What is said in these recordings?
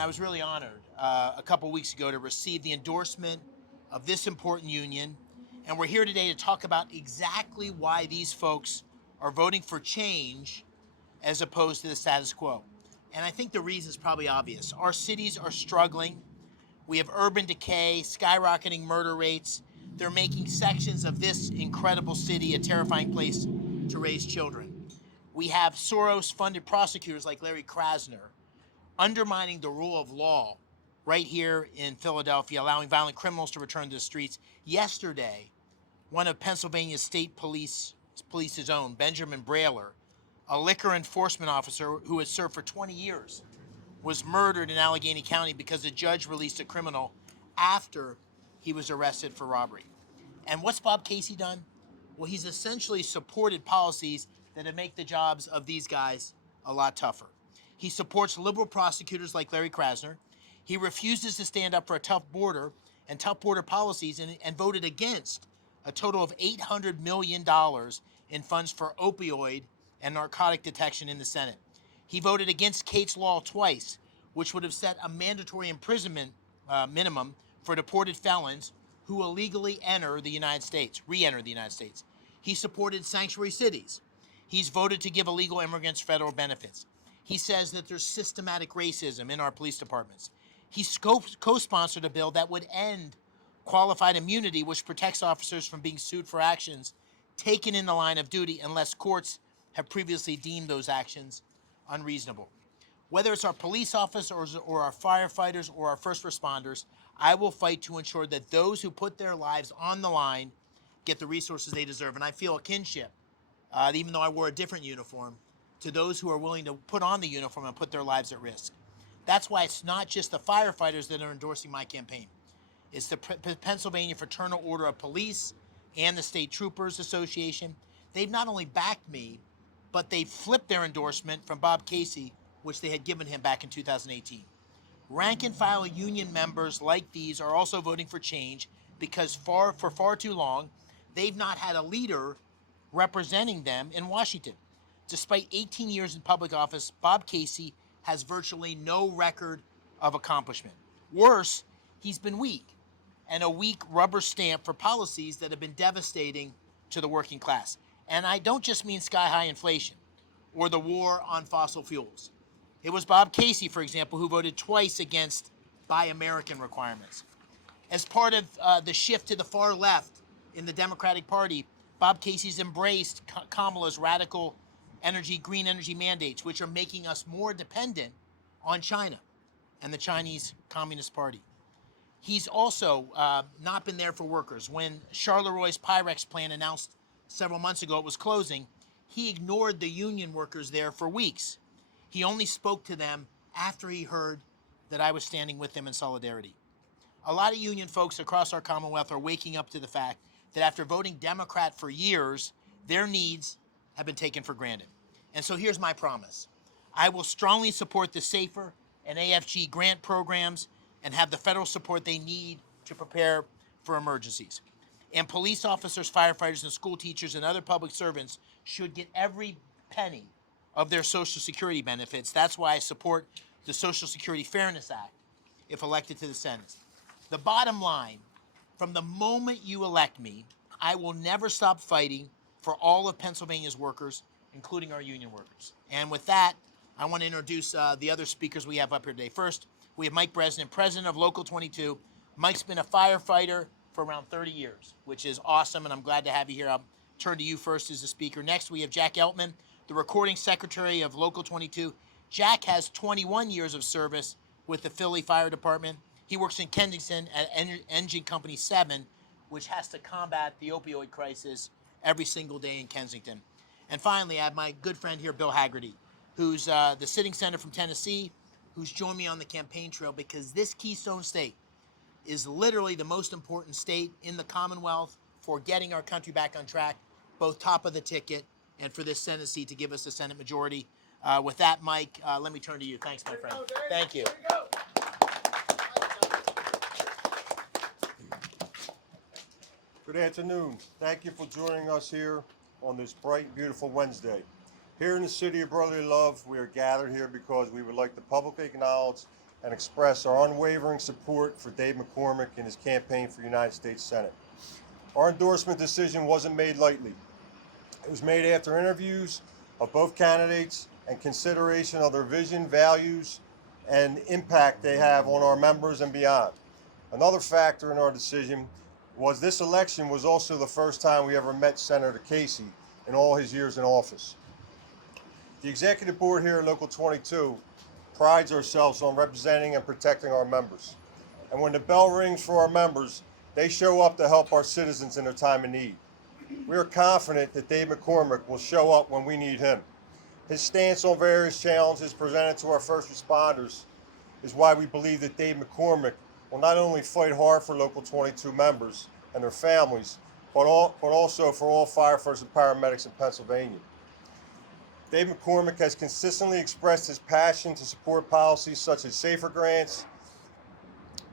I was really honored a couple weeks ago to receive the endorsement of this important union. And we're here today to talk about exactly why these folks are voting for change as opposed to the status quo. And I think the reason is probably obvious. Our cities are struggling. We have urban decay, skyrocketing murder rates. They're making sections of this incredible city a terrifying place to raise children. We have Soros-funded prosecutors like Larry Krasner undermining the rule of law right here in Philadelphia, allowing violent criminals to return to the streets. Yesterday, one of Pennsylvania State Police's own, Benjamin Brailer, a liquor enforcement officer who had served for 20 years, was murdered in Allegheny County because a judge released a criminal after he was arrested for robbery. And what's Bob Casey done? Well, he's essentially supported policies that have made the jobs of these guys a lot tougher. He supports liberal prosecutors like Larry Krasner. He refuses to stand up for a tough border and tough border policies and voted against a total of $800 million in funds for opioid and narcotic detection in the Senate. He voted against Kate's Law twice, which would have set a mandatory imprisonment minimum for deported felons who illegally re-enter the United States. He supported sanctuary cities. He's voted to give illegal immigrants federal benefits. He says that there's systematic racism in our police departments. He co-sponsored a bill that would end qualified immunity, which protects officers from being sued for actions taken in the line of duty unless courts have previously deemed those actions unreasonable. Whether it's our police officers or our firefighters or our first responders, I will fight to ensure that those who put their lives on the line get the resources they deserve. And I feel a kinship, even though I wore a different uniform, to those who are willing to put on the uniform and put their lives at risk. That's why it's not just the firefighters that are endorsing my campaign. It's the Pennsylvania Fraternal Order of Police and the State Troopers Association. They've not only backed me, but they flipped their endorsement from Bob Casey, which they had given him back in 2018. Rank and file union members like these are also voting for change because for far too long, they've not had a leader representing them in Washington. Despite 18 years in public office, Bob Casey has virtually no record of accomplishment. Worse, he's been weak, and a weak rubber stamp for policies that have been devastating to the working class. And I don't just mean sky-high inflation or the war on fossil fuels. It was Bob Casey, for example, who voted twice against Buy American requirements. As part of the shift to the far left in the Democratic Party, Bob Casey's embraced Kamala's radical green energy mandates, which are making us more dependent on China and the Chinese Communist Party. He's also not been there for workers. When Charleroi Pyrex plant announced several months ago it was closing, he ignored the union workers there for weeks. He only spoke to them after he heard that I was standing with them in solidarity. A lot of union folks across our Commonwealth are waking up to the fact that after voting Democrat for years, their needs have been taken for granted. And so here's my promise. I will strongly support the SAFER and AFG grant programs and have the federal support they need to prepare for emergencies. And police officers, firefighters, and school teachers and other public servants should get every penny of their Social Security benefits. That's why I support the Social Security Fairness Act if elected to the Senate. The bottom line, from the moment you elect me, I will never stop fighting for all of Pennsylvania's workers, including our union workers. And with that, I want to introduce the other speakers we have up here today. First, we have Mike Bresnan, president of Local 22. Mike's been a firefighter for around 30 years, which is awesome, and I'm glad to have you here. I'll turn to you first as the speaker. Next, we have Jack Eltman, the recording secretary of Local 22. Jack has 21 years of service with the Philly Fire Department. He works in Kensington at Engine Company 7, which has to combat the opioid crisis every single day in Kensington. And finally, I have my good friend here, Bill Hagerty, who's the sitting senator from Tennessee, who's joined me on the campaign trail because this Keystone State is literally the most important state in the Commonwealth for getting our country back on track, both top of the ticket and for this Senate seat to give us a Senate majority. With that, Mike, let me turn to you. Thanks, my friend. Thank you. Good afternoon. Thank you for joining us here on this bright, beautiful Wednesday. Here in the city of brotherly love, we are gathered here because we would like to publicly acknowledge and express our unwavering support for Dave McCormick in his campaign for United States Senate. Our endorsement decision wasn't made lightly. It was made after interviews of both candidates and consideration of their vision, values, and impact they have on our members and beyond. Another factor in our decision was this election was also the first time we ever met Senator Casey in all his years in office. The executive board here at Local 22 prides ourselves on representing and protecting our members. And when the bell rings for our members, they show up to help our citizens in their time of need. We are confident that Dave McCormick will show up when we need him. His stance on various challenges presented to our first responders is why we believe that Dave McCormick will not only fight hard for Local 22 members and their families, but also for all firefighters and paramedics in Pennsylvania. Dave McCormick has consistently expressed his passion to support policies such as safer grants,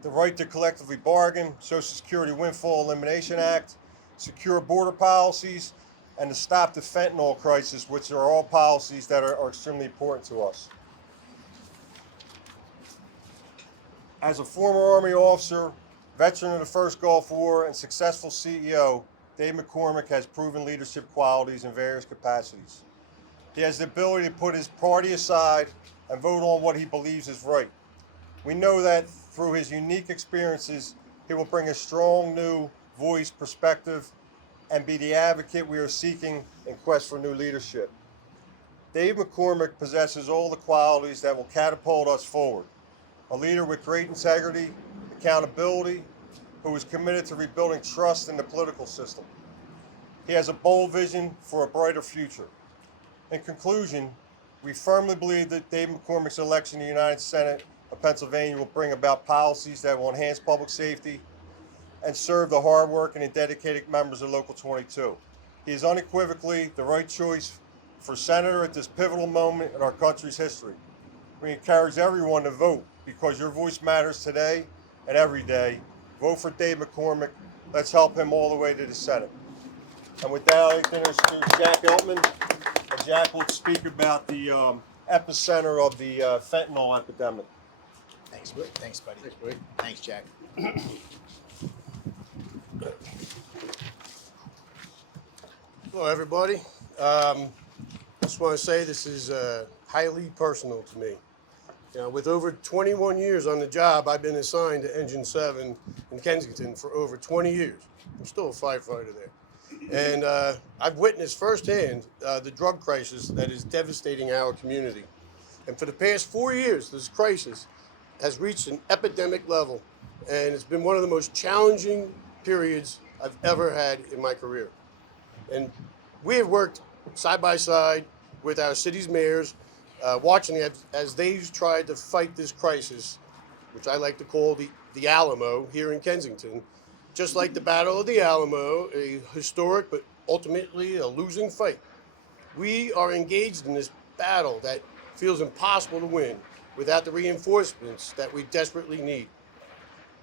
the right to collectively bargain, Social Security Windfall Elimination Act, secure border policies, and to stop the fentanyl crisis, which are all policies that are extremely important to us. As a former Army officer, veteran of the First Gulf War, and successful CEO, Dave McCormick has proven leadership qualities in various capacities. He has the ability to put his party aside and vote on what he believes is right. We know that through his unique experiences, he will bring a strong new voice, perspective, and be the advocate we are seeking in quest for new leadership. Dave McCormick possesses all the qualities that will catapult us forward. A leader with great integrity, accountability, who is committed to rebuilding trust in the political system. He has a bold vision for a brighter future. In conclusion, we firmly believe that Dave McCormick's election to the United Senate of Pennsylvania will bring about policies that will enhance public safety and serve the hardworking and dedicated members of Local 22. He is unequivocally the right choice for senator at this pivotal moment in our country's history. We encourage everyone to vote because your voice matters today and every day. Vote for Dave McCormick. Let's help him all the way to the Senate. And with that, I'd like to introduce Jack Eltman. And Jack will speak about the epicenter of the fentanyl epidemic. Thanks, buddy. Thanks, buddy. Thanks, buddy. Thanks, Jack. Hello, everybody. Just want to say this is highly personal to me. You know, with over 21 years on the job, I've been assigned to Engine 7 in Kensington for over 20 years. I'm still a firefighter there. And I've witnessed firsthand the drug crisis that is devastating our community. And for the past 4 years, this crisis has reached an epidemic level, and it's been one of the most challenging periods I've ever had in my career. And we have worked side by side with our city's mayors, watching as they've tried to fight this crisis, which I like to call the Alamo here in Kensington. Just like the Battle of the Alamo, a historic but ultimately a losing fight. We are engaged in this battle that feels impossible to win without the reinforcements that we desperately need.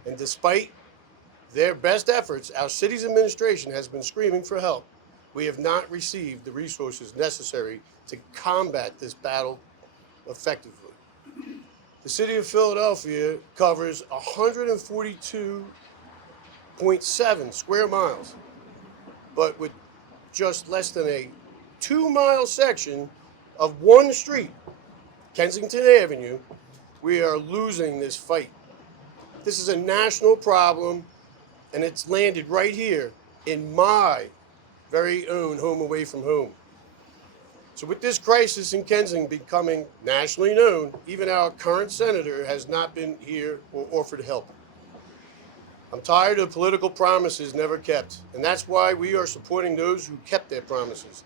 And despite their best efforts, our city's administration has been screaming for help. We have not received the resources necessary to combat this battle effectively. The city of Philadelphia covers 142.7 square miles, but with just less than a 2-mile section of one street, Kensington Avenue, we are losing this fight. This is a national problem, and it's landed right here in my very own home away from home. So with this crisis in Kensington becoming nationally known, even our current senator has not been here or offered help. I'm tired of political promises never kept, and that's why we are supporting those who kept their promises.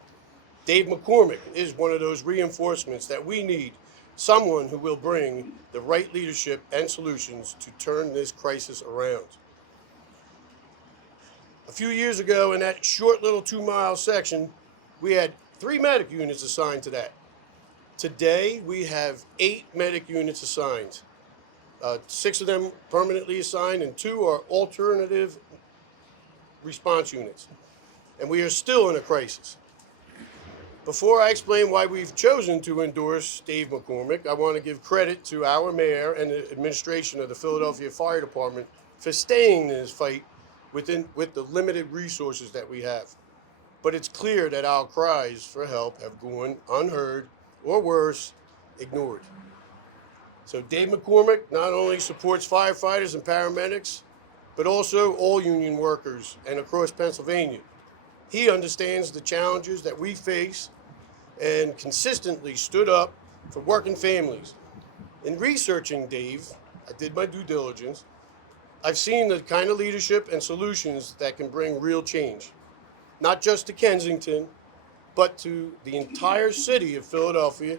Dave McCormick is one of those reinforcements that we need, someone who will bring the right leadership and solutions to turn this crisis around. A few years ago, in that short little 2-mile section, we had 3 medic units assigned to that. Today, we have 8 medic units assigned. 6 of them permanently assigned, and 2 are alternative response units. And we are still in a crisis. Before I explain why we've chosen to endorse Dave McCormick, I want to give credit to our mayor and the administration of the Philadelphia Fire Department for staying in this fight with the limited resources that we have. But it's clear that our cries for help have gone unheard, or worse, ignored. So Dave McCormick not only supports firefighters and paramedics, but also all union workers and across Pennsylvania. He understands the challenges that we face and consistently stood up for working families. In researching Dave, I did my due diligence. I've seen the kind of leadership and solutions that can bring real change, not just to Kensington, but to the entire city of Philadelphia,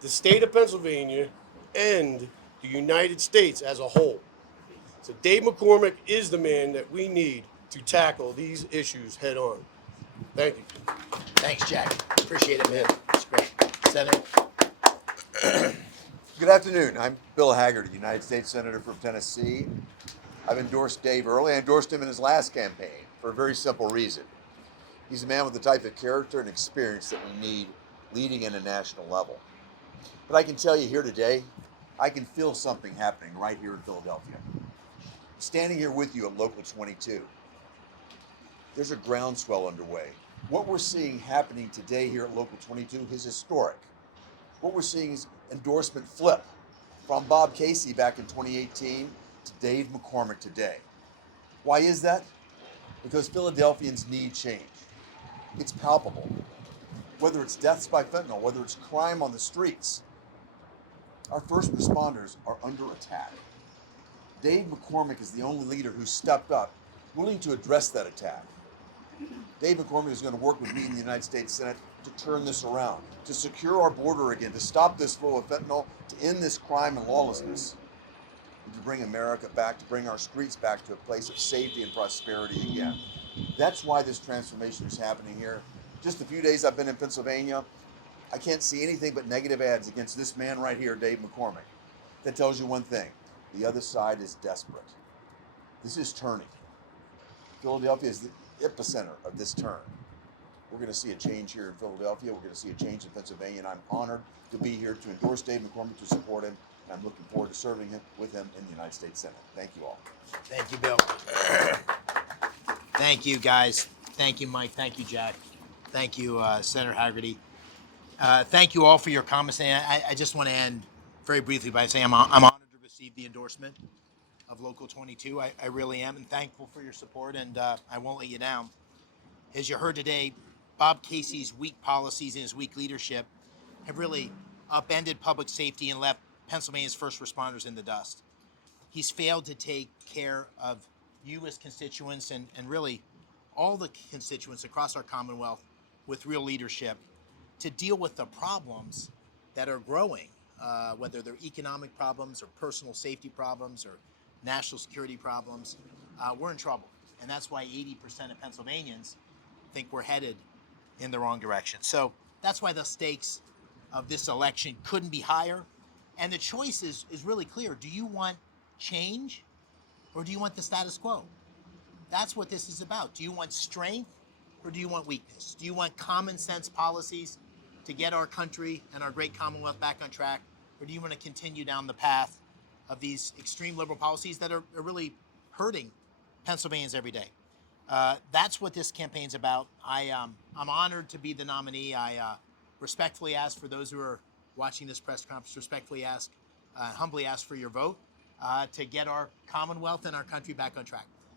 the state of Pennsylvania, and the United States as a whole. So Dave McCormick is the man that we need to tackle these issues head on. Thank you. Thanks, Jack. Appreciate it, man. It's great. Senator. Good afternoon. I'm Bill Hagerty, United States Senator from Tennessee. I've endorsed Dave early. I endorsed him in his last campaign for a very simple reason. He's a man with the type of character and experience that we need leading at a national level. But I can tell you here today, I can feel something happening right here in Philadelphia. Standing here with you at Local 22, there's a groundswell underway. What we're seeing happening today here at Local 22 is historic. What we're seeing is endorsement flip from Bob Casey back in 2018 to Dave McCormick today. Why is that? Because Philadelphians need change. It's palpable. Whether it's deaths by fentanyl, whether it's crime on the streets, our first responders are under attack. Dave McCormick is the only leader who stepped up, willing to address that attack. Dave McCormick is going to work with me in the United States Senate to turn this around, to secure our border again, to stop this flow of fentanyl, to end this crime and lawlessness, and to bring America back, to bring our streets back to a place of safety and prosperity again. That's why this transformation is happening here. Just a few days I've been in Pennsylvania. I can't see anything but negative ads against this man right here, Dave McCormick. That tells you one thing. The other side is desperate. This is turning. Philadelphia is the epicenter of this turn. We're going to see a change here in Philadelphia. We're going to see a change in Pennsylvania, and I'm honored to be here to endorse Dave McCormick, to support him, and I'm looking forward to serving with him in the United States Senate. Thank you all. Thank you, Bill. Thank you, guys. Thank you, Mike. Thank you, Jack. Thank you, Senator Hagerty. Thank you all for your comments. And I just want to end very briefly by saying I'm honored to receive the endorsement of Local 22. I really am, and thankful for your support, and I won't let you down. As you heard today, Bob Casey's weak policies and his weak leadership have really upended public safety and left Pennsylvania's first responders in the dust. He's failed to take care of you as constituents and really all the constituents across our Commonwealth with real leadership to deal with the problems that are growing, whether they're economic problems or personal safety problems or national security problems. We're in trouble. And that's why 80% of Pennsylvanians think we're headed in the wrong direction. So that's why the stakes of this election couldn't be higher. And the choice is really clear. Do you want change or do you want the status quo? That's what this is about. Do you want strength or do you want weakness? Do you want common sense policies to get our country and our great Commonwealth back on track? Or do you want to continue down the path of these extreme liberal policies that are really hurting Pennsylvanians every day? That's what this campaign's about. I'm honored to be the nominee. I respectfully ask for those who are watching this press conference, humbly ask for your vote to get our Commonwealth and our country back on track.